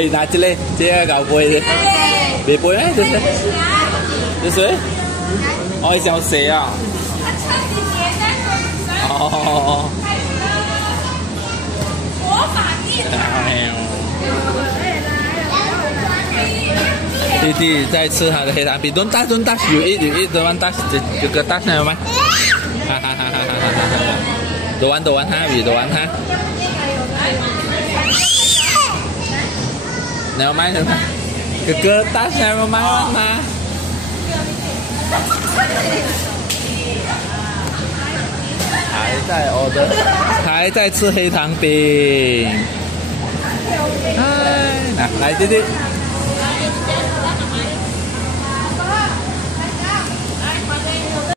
哎，拿这个，这个搞杯的，没杯哎，这是，这是，哦，小蛇啊。哦。弟弟在吃他的黑糖饼，don't touch you eat don't touch you can touch 有吗？哈哈哈哈哈哈！don't want ha we don't want ha。never mind 哥哥 touch never mind 吗？还在吃黑糖饼。哎，来弟弟。